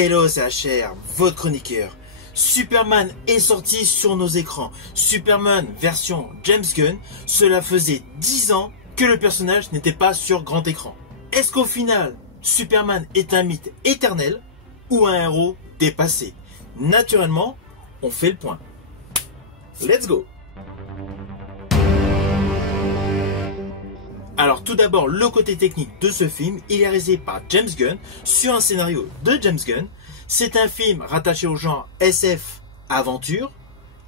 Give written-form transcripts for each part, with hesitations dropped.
Hello, c'est HR, votre chroniqueur. Superman est sorti sur nos écrans. Superman version James Gunn, cela faisait 10 ans que le personnage n'était pas sur grand écran. Est-ce qu'au final, Superman est un mythe éternel ou un héros dépassé? Naturellement, on fait le point. Let's go! Alors tout d'abord, le côté technique de ce film, il est réalisé par James Gunn sur un scénario de James Gunn. C'est un film rattaché au genre SF aventure.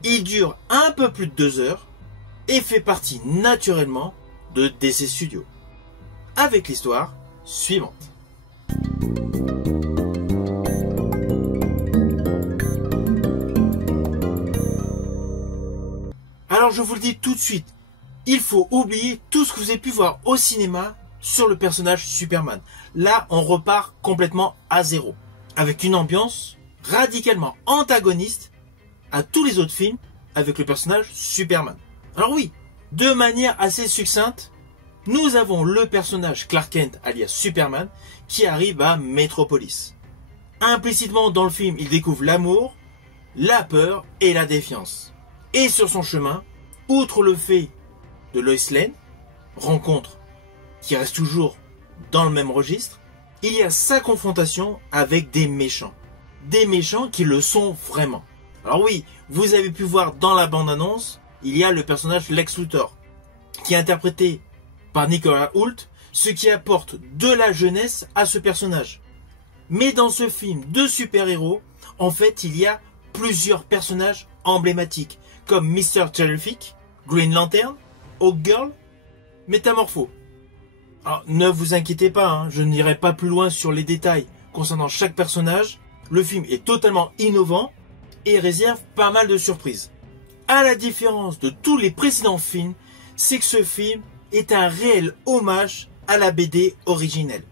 Il dure un peu plus de 2 heures et fait partie naturellement de DC Studios. Avec l'histoire suivante. Alors je vous le dis tout de suite. Il faut oublier tout ce que vous avez pu voir au cinéma sur le personnage Superman. Là, on repart complètement à zéro, avec une ambiance radicalement antagoniste à tous les autres films avec le personnage Superman. Alors oui, de manière assez succincte, nous avons le personnage Clark Kent, alias Superman, qui arrive à Metropolis. Implicitement dans le film, il découvre l'amour, la peur et la défiance. Et sur son chemin, outre le fait de Lois Lane, rencontre qui reste toujours dans le même registre, il y a sa confrontation avec des méchants. Des méchants qui le sont vraiment. Alors oui, vous avez pu voir dans la bande-annonce, il y a le personnage Lex Luthor, qui est interprété par Nicholas Hoult, ce qui apporte de la jeunesse à ce personnage. Mais dans ce film de super-héros, en fait, il y a plusieurs personnages emblématiques, comme Mr. Terrific, Green Lantern, Hawkgirl, Métamorpho. Alors, ne vous inquiétez pas, je n'irai pas plus loin sur les détails concernant chaque personnage. Le film est totalement innovant et réserve pas mal de surprises. À la différence de tous les précédents films, c'est que ce film est un réel hommage à la BD originelle.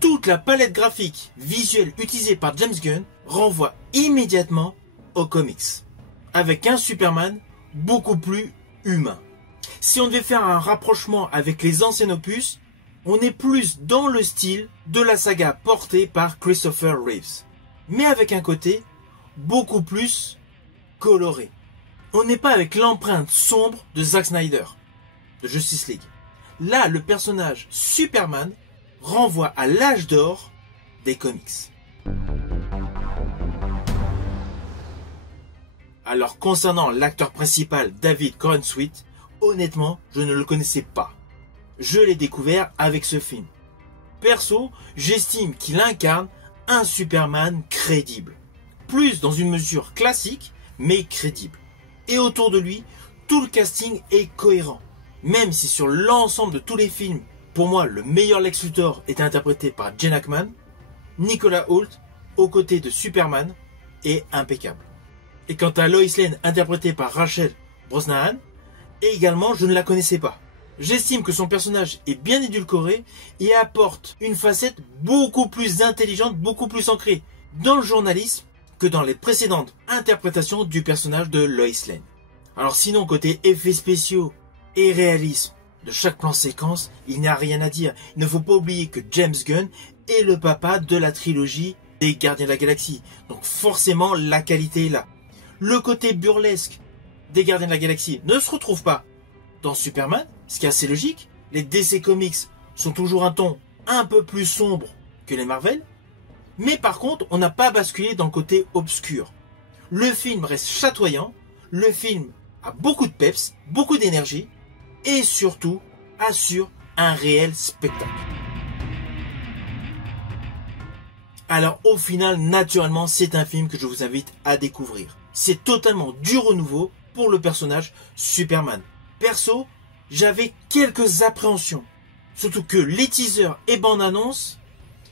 Toute la palette graphique visuelle utilisée par James Gunn renvoie immédiatement aux comics, avec un Superman beaucoup plus humain. Si on devait faire un rapprochement avec les anciens opus, on est plus dans le style de la saga portée par Christopher Reeves, mais avec un côté beaucoup plus coloré. On n'est pas avec l'empreinte sombre de Zack Snyder, de Justice League. Là, le personnage Superman renvoie à l'âge d'or des comics. Alors concernant l'acteur principal David Corenswet, honnêtement, je ne le connaissais pas. Je l'ai découvert avec ce film. Perso, j'estime qu'il incarne un Superman crédible. Plus dans une mesure classique, mais crédible. Et autour de lui, tout le casting est cohérent. Même si sur l'ensemble de tous les films, pour moi, le meilleur Lex Luthor est interprété par Gene Hackman, Nicholas Hoult, aux côtés de Superman, est impeccable. Et quant à Lois Lane, interprétée par Rachel Brosnahan, également, je ne la connaissais pas. J'estime que son personnage est bien édulcoré et apporte une facette beaucoup plus intelligente, beaucoup plus ancrée dans le journalisme que dans les précédentes interprétations du personnage de Lois Lane. Alors sinon, côté effets spéciaux et réalisme de chaque plan séquence, il n'y a rien à dire. Il ne faut pas oublier que James Gunn est le papa de la trilogie des Gardiens de la Galaxie. Donc forcément, la qualité est là. Le côté burlesque des Gardiens de la Galaxie ne se retrouve pas dans Superman, ce qui est assez logique. Les DC Comics sont toujours un ton un peu plus sombre que les Marvel. Mais par contre, on n'a pas basculé dans le côté obscur. Le film reste chatoyant, le film a beaucoup de peps, beaucoup d'énergie, et surtout assure un réel spectacle. Alors au final, naturellement, c'est un film que je vous invite à découvrir. C'est totalement du renouveau pour le personnage Superman. Perso, j'avais quelques appréhensions. Surtout que les teasers et bandes annonces,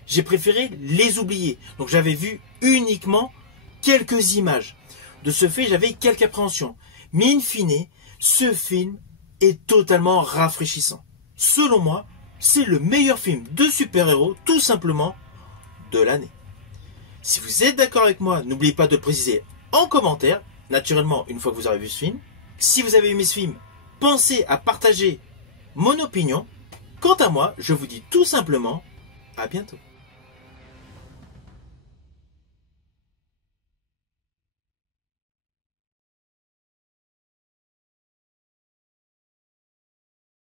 j'ai préféré les oublier. Donc j'avais vu uniquement quelques images. De ce fait, j'avais quelques appréhensions. Mais in fine, ce film est totalement rafraîchissant. Selon moi, c'est le meilleur film de super-héros, tout simplement, de l'année. Si vous êtes d'accord avec moi, n'oubliez pas de le préciser en commentaire, naturellement, une fois que vous aurez vu ce film. Si vous avez aimé ce film, pensez à partager mon opinion. Quant à moi, je vous dis tout simplement à bientôt.